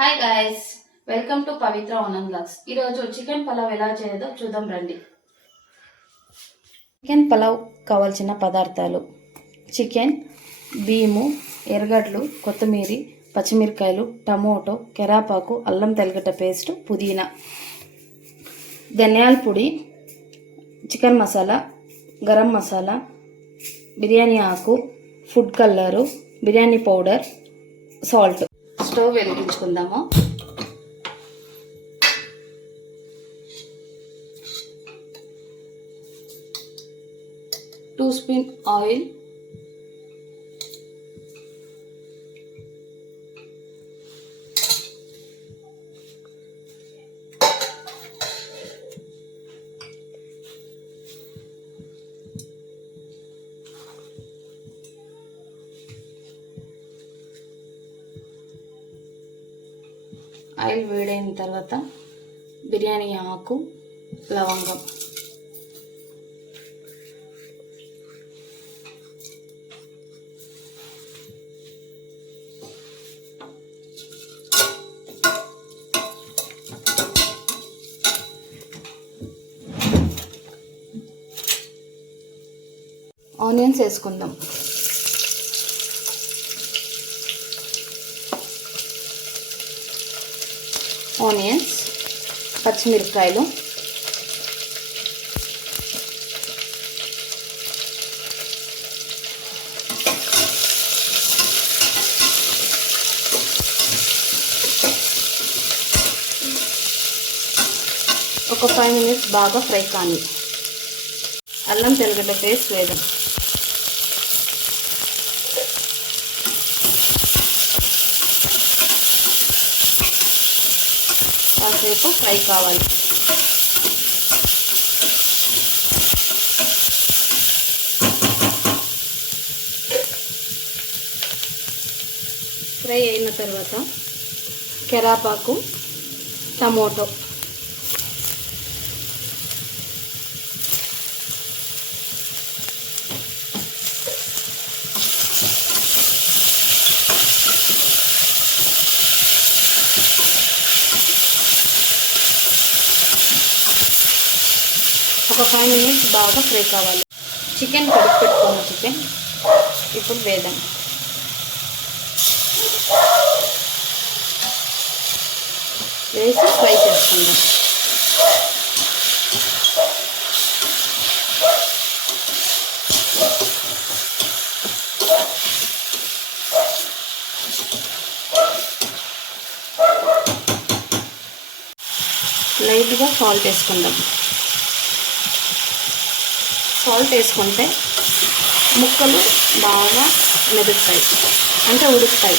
Hi guys, welcome to Pavithra Anand blogs. ఈరోజు chicken pulao ఎలా చేయదో చూద్దాం రండి. చికెన్ పలావ్ కావాల్సిన పదార్థాలు: చికెన్, బీము, ఎర్రగడ్డలు, కొత్తిమీర, పచ్చిమిరకాయలు, టమోటో, కరివేపాకు, అల్లం తెల్లగడ్డ పేస్ట్, పుదీనా, ధనియాల పొడి, చికెన్ మసాలా, గరం మసాలా, బిర్యానీ ఆకు, food colour, biryani powder, salt. Stove వెలిగించుకుందాము. టూ స్పూన్ ఆయిల్, ఆయిల్ వేడైన తర్వాత బిర్యానీ ఆకు, లవంగం, ఆనియన్స్ వేసుకుందాం. ఆనియన్స్, పచ్చిమిరపకాయలు, ఒక 5 minutes బాగా ఫ్రై కానీ. అల్లం తెల్లగడ్డ పేస్ట్ వేద్దాం. కాసేపు ఫ్రై కావాలి. ఫ్రై అయిన తర్వాత కరివేపాకు, టమోటో, ఒక 5 minutes బాగా ఫ్రై కావాలి. చికెన్ కడుగు పెట్టుకున్న చికెన్ ఇప్పుడు వేద్దాం. వేసి ఫ్రై చేసుకుందాం. లైట్గా సాల్ట్ వేసుకుందాం. సాల్ట్ వేసుకుంటే ముక్కలు బాగా మెదుగుతాయి, అంటే ఉడుకుతాయి.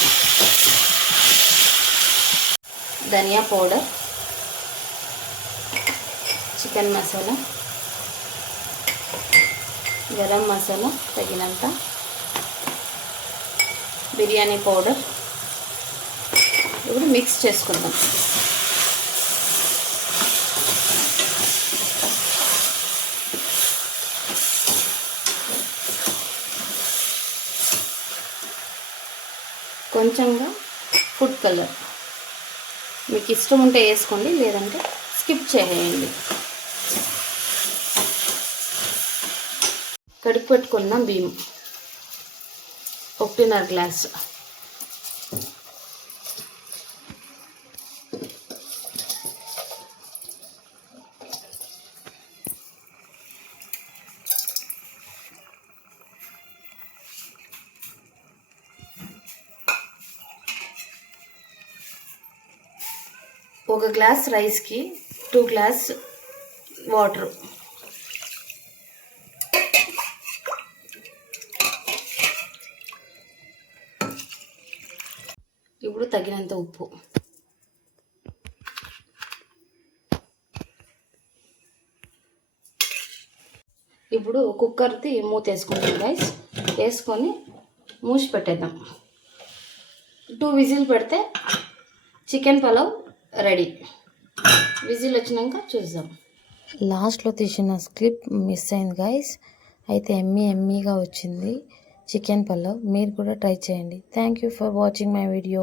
ధనియా పౌడర్, చికెన్ మసాలా, గరం మసాలా తగినంత, బిర్యానీ పౌడర్. ఇప్పుడు మిక్స్ చేసుకుందాం. కొంచెంగా ఫుడ్ కలర్, మీకు ఇష్టం ఉంటే వేసుకోండి, లేదంటే స్కిప్ చేయండి. కడిగి పెట్టుకున్న బియ్యం 1.5 గ్లాసు, ఒక గ్లాస్ రైస్కి 2 గ్లాస్ వాటర్. ఇప్పుడు తగినంత ఉప్పు. ఇప్పుడు కుక్కర్ది మూత వేసుకుంటాం గైస్. వేసుకొని మూసి పెట్టేద్దాం. 2 విజిల్ పెడితే చికెన్ పలావ్ రెడీ. విజిల్ వచ్చినాక చూద్దాం. లాస్ట్లో తీసిన స్క్రిప్ట్ మిస్ అయింది గైస్. అయితే ఎమ్మీగా వచ్చింది చికెన్ పలావ్. మీరు కూడా ట్రై చేయండి. Thank you for watching my video.